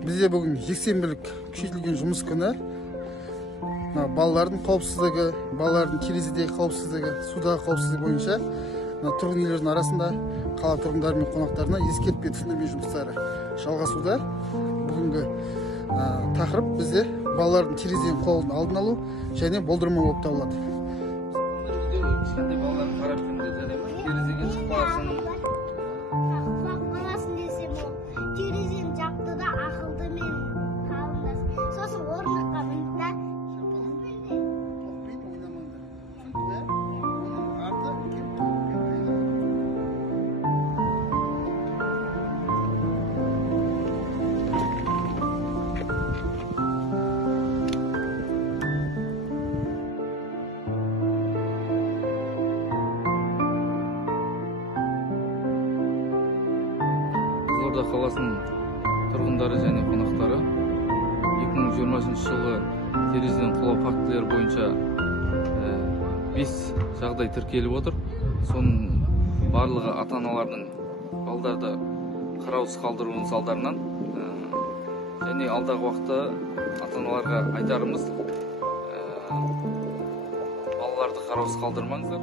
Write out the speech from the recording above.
Бізде бүгін жексенбілік күшейтілген жұмыс күні. Балалардың қауіпсіздігі, балалардың терезедегі қауіпсіздігі, судағы қауіпсіздігі бойынша тұрғын үйлердің арасында қала тұрғындары мен қонақтарына ескертпе түсіндірме жұмыстары жалғасуда. Бүгінгі тақырып бізде балалардың терезеден құлауының алдын алу және болдырмау болып табылады. Қызылорда қаласының тұрғындары және қонақтары 2020 жылғы терезеден құлау фактілері бойынша 5 жағдай тіркеліп отыр. Соның барлығы ата-аналардың балдарды қараусыз қалдыруының салдарынан, және алдағы уақытта ата-аналарға айтарымыз, балаларды қараусыз қалдырмаңыздар.